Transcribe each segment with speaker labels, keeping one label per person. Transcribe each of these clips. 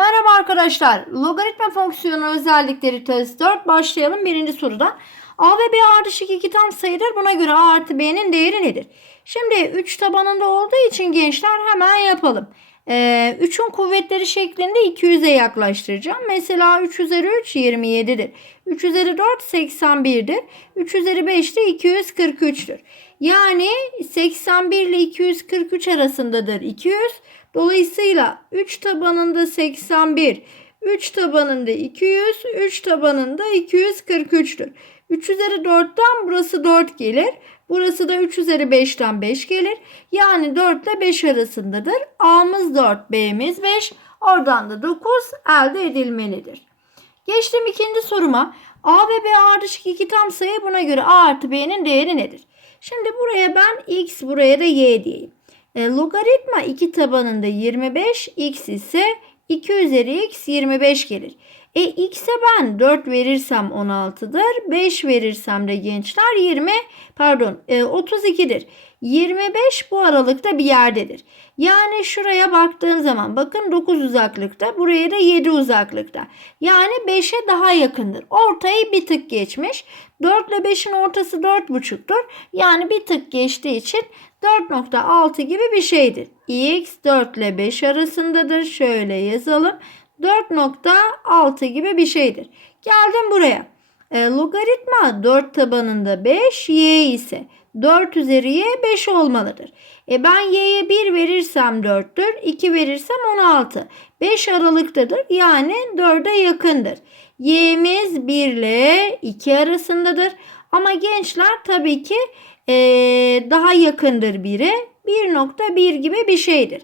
Speaker 1: Merhaba arkadaşlar. Logaritma fonksiyonu özellikleri test 4. Başlayalım birinci sorudan. A ve B ardışık iki tam sayıdır. Buna göre A artı B'nin değeri nedir? Şimdi 3 tabanında olduğu için gençler hemen yapalım. Ee, 3'ün kuvvetleri şeklinde 200'e yaklaştıracağım. Mesela 3 üzeri 3 27'dir. 3 üzeri 4 81'dir. 3 üzeri 5 de 243'tür. Yani 81 ile 243 arasındadır 200. Dolayısıyla 3 tabanında 81, 3 tabanında 200, 3 tabanında 243'tür. 3 üzeri 4'ten burası 4 gelir. Burası da 3 üzeri 5'ten 5 gelir. Yani 4 ile 5 arasındadır. A'mız 4, B'miz 5. Oradan da 9 elde edilmelidir. Geçtim ikinci soruma. A ve B ardışık iki tam sayı buna göre A artı B'nin değeri nedir? Şimdi buraya ben X buraya da Y diyeyim. E, logaritma 2 tabanında 25, x ise 2 üzeri x 25 gelir. E x'e ben 4 verirsem 16'dır. 5 verirsem de gençler 20 pardon e, 32'dir. 25 bu aralıkta bir yerdedir. Yani şuraya baktığım zaman bakın 9 uzaklıkta buraya da 7 uzaklıkta. Yani 5'e daha yakındır. Ortayı bir tık geçmiş. 4 ile 5'in ortası 4,5'tur. Yani bir tık geçtiği için 4.6 gibi bir şeydir. x 4 ile 5 arasındadır. Şöyle yazalım. 4.6 gibi bir şeydir. Geldim buraya. E, logaritma 4 tabanında 5 y ise 4 üzeri y 5 olmalıdır. E ben y'ye 1 verirsem 4'tür. 2 verirsem 16. 5 aralıktadır. Yani 4'e yakındır. Y'miz 1 ile 2 arasındadır. Ama gençler tabii ki ee, daha yakındır 1'e. 1.1 gibi bir şeydir.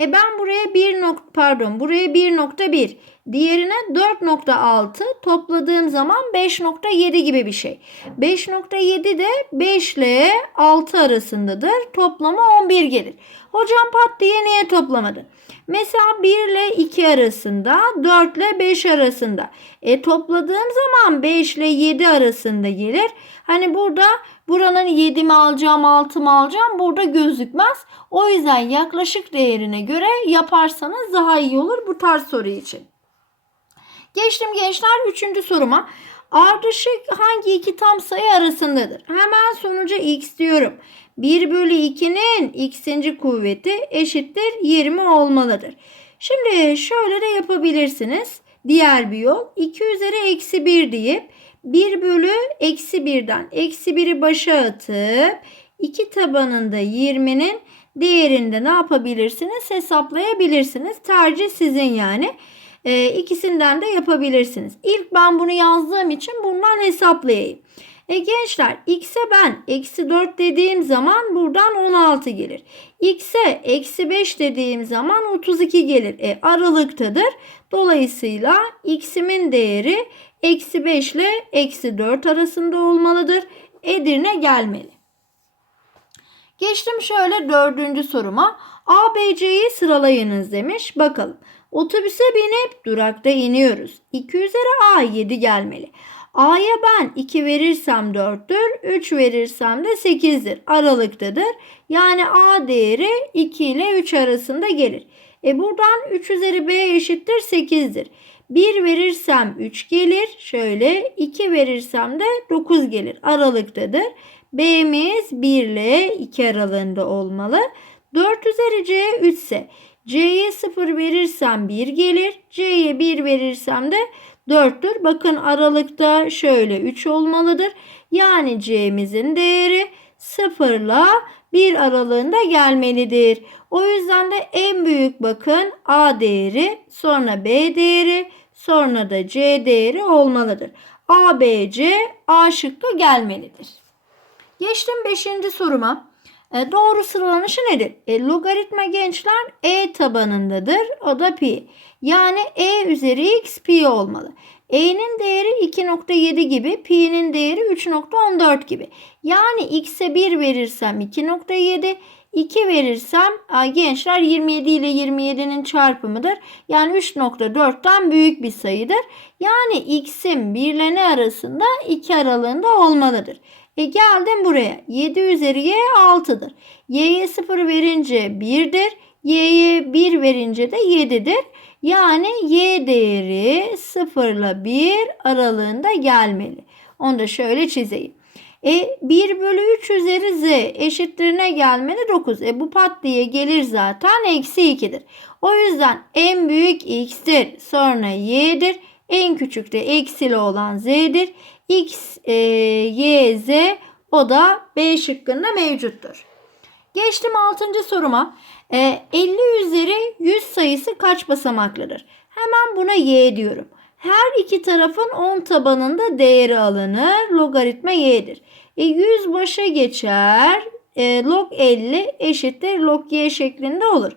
Speaker 1: E ben buraya 1 nokta pardon buraya 1.1 diğerine 4.6 topladığım zaman 5.7 gibi bir şey. 5.7 de 5 ile 6 arasındadır. Toplamı 11 gelir. Hocam pat diye niye toplamadı? Mesela 1 ile 2 arasında, 4 ile 5 arasında. E topladığım zaman 5 ile 7 arasında gelir. Hani burada buranın 7 mi alacağım 6 mı alacağım burada gözükmez. O yüzden yaklaşık değerine göre yaparsanız daha iyi olur bu tarz soru için. Geçtim gençler 3. soruma. Ardışık hangi iki tam sayı arasındadır? Hemen sonuca x diyorum. 1 bölü 2'nin x'inci kuvveti eşittir 20 olmalıdır. Şimdi şöyle de yapabilirsiniz. Diğer bir yol 2 üzeri eksi 1 deyip 1 bölü eksi 1'den eksi 1'i başa atıp 2 tabanında 20'nin değerinde ne yapabilirsiniz? Hesaplayabilirsiniz. Tercih sizin yani. E, ikisinden de yapabilirsiniz. İlk ben bunu yazdığım için bundan hesaplayayım. E gençler x'e ben eksi 4 dediğim zaman buradan 16 gelir. x'e eksi 5 dediğim zaman 32 gelir. E aralıktadır. Dolayısıyla x'imin değeri eksi 5 ile eksi 4 arasında olmalıdır. Edirne gelmeli. Geçtim şöyle dördüncü soruma. A, B, C'yi sıralayınız demiş. Bakalım. Otobüse binip durakta iniyoruz. 2 üzeri A 7 gelmeli. A'ya ben 2 verirsem 4'tür. 3 verirsem de 8'dir. Aralıktadır. Yani A değeri 2 ile 3 arasında gelir. E buradan 3 üzeri B eşittir 8'dir. 1 verirsem 3 gelir. Şöyle 2 verirsem de 9 gelir. Aralıktadır. B'miz 1 ile 2 aralığında olmalı. 4 üzeri C 3 ise C'ye 0 verirsem 1 gelir. C'ye 1 verirsem de 4'tür. Bakın aralıkta şöyle 3 olmalıdır. Yani C'mizin değeri 0 ile 1 aralığında gelmelidir. O yüzden de en büyük bakın A değeri, sonra B değeri, sonra da C değeri olmalıdır. A, B, C, A şıkkı gelmelidir. Geçtim 5. soruma. E, doğru sıralanışı nedir? E, logaritma gençler E tabanındadır. O da pi. Yani E üzeri x pi olmalı. E'nin değeri 2.7 gibi, pi'nin değeri 3.14 gibi. Yani x'e 1 verirsem 2.7, 2 verirsem gençler 27 ile 27'nin çarpımıdır. Yani 3.4'ten büyük bir sayıdır. Yani x'in 1 ile ne arasında 2 aralığında olmalıdır. E geldim buraya. 7 üzeri y 6'dır. Y'ye 0 verince 1'dir. Y'ye 1 verince de 7'dir. Yani y değeri 0 ile 1 aralığında gelmeli. Onu da şöyle çizeyim. E 1 bölü 3 üzeri z eşittirine gelmeli 9. E bu pat diye gelir zaten eksi 2'dir. O yüzden en büyük x'tir. Sonra y'dir. En küçük de eksili olan z'dir. X, e, y, z o da B şıkkında mevcuttur. Geçtim 6. soruma. E, 50 üzeri 100 sayısı kaç basamaklıdır? Hemen buna y diyorum. Her iki tarafın 10 tabanında değeri alınır. Logaritma y'dir. E 100 başa geçer. E, log 50 eşittir log y şeklinde olur.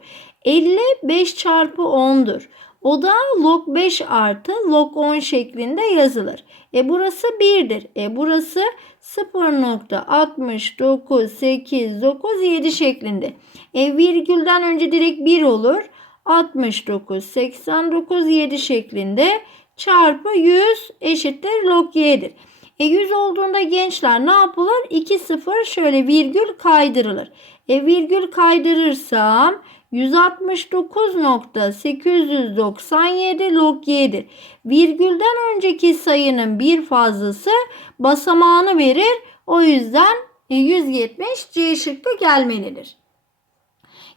Speaker 1: 50 5 çarpı 10'dur. O da log 5 artı log 10 şeklinde yazılır. E burası 1'dir. E burası 0.69897 şeklinde. E virgülden önce direkt 1 olur. 69, 89, 7 şeklinde çarpı 100 eşittir log y'dir. E 100 olduğunda gençler ne yapılır? 2 sıfır şöyle virgül kaydırılır. E virgül kaydırırsam 169.897 log y'dir. Virgülden önceki sayının bir fazlası basamağını verir. O yüzden 170 C şıkkı gelmelidir.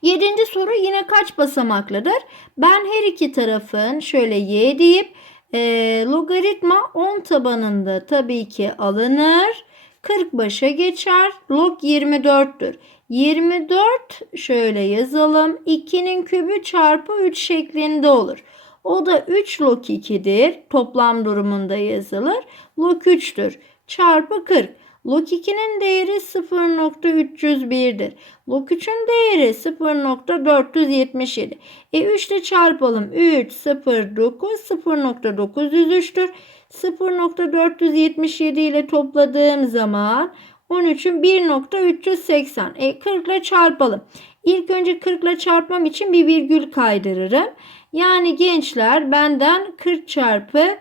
Speaker 1: Yedinci soru yine kaç basamaklıdır? Ben her iki tarafın şöyle y deyip e, logaritma 10 tabanında tabii ki alınır. 40 başa geçer. Log 24'tür. 24 şöyle yazalım. 2'nin kübü çarpı 3 şeklinde olur. O da 3 log 2'dir. Toplam durumunda yazılır. Log 3'tür. Çarpı 40. Log 2'nin değeri 0.301'dir. Log 3'ün değeri 0.477. E 3 ile çarpalım. 3, 0, 9, 0.903'tür. 0.477 ile topladığım zaman 13'ün 1.380. E 40 ile çarpalım. İlk önce 40 ile çarpmam için bir virgül kaydırırım. Yani gençler benden 40 çarpı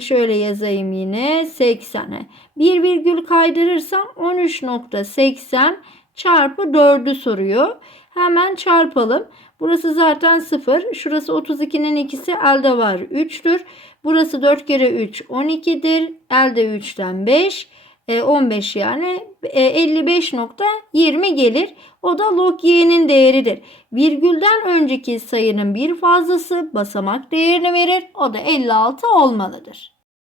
Speaker 1: şöyle yazayım yine 80'e. Bir virgül kaydırırsam 13.80 çarpı 4'ü soruyor. Hemen çarpalım. Burası zaten 0. Şurası 32'nin ikisi elde var 3'tür. Burası 4 kere 3 12'dir. Elde 3'ten 5. 15 yani 55.20 gelir. O da log y'nin değeridir. Virgülden önceki sayının bir fazlası basamak değerini verir. O da 56 olmalıdır.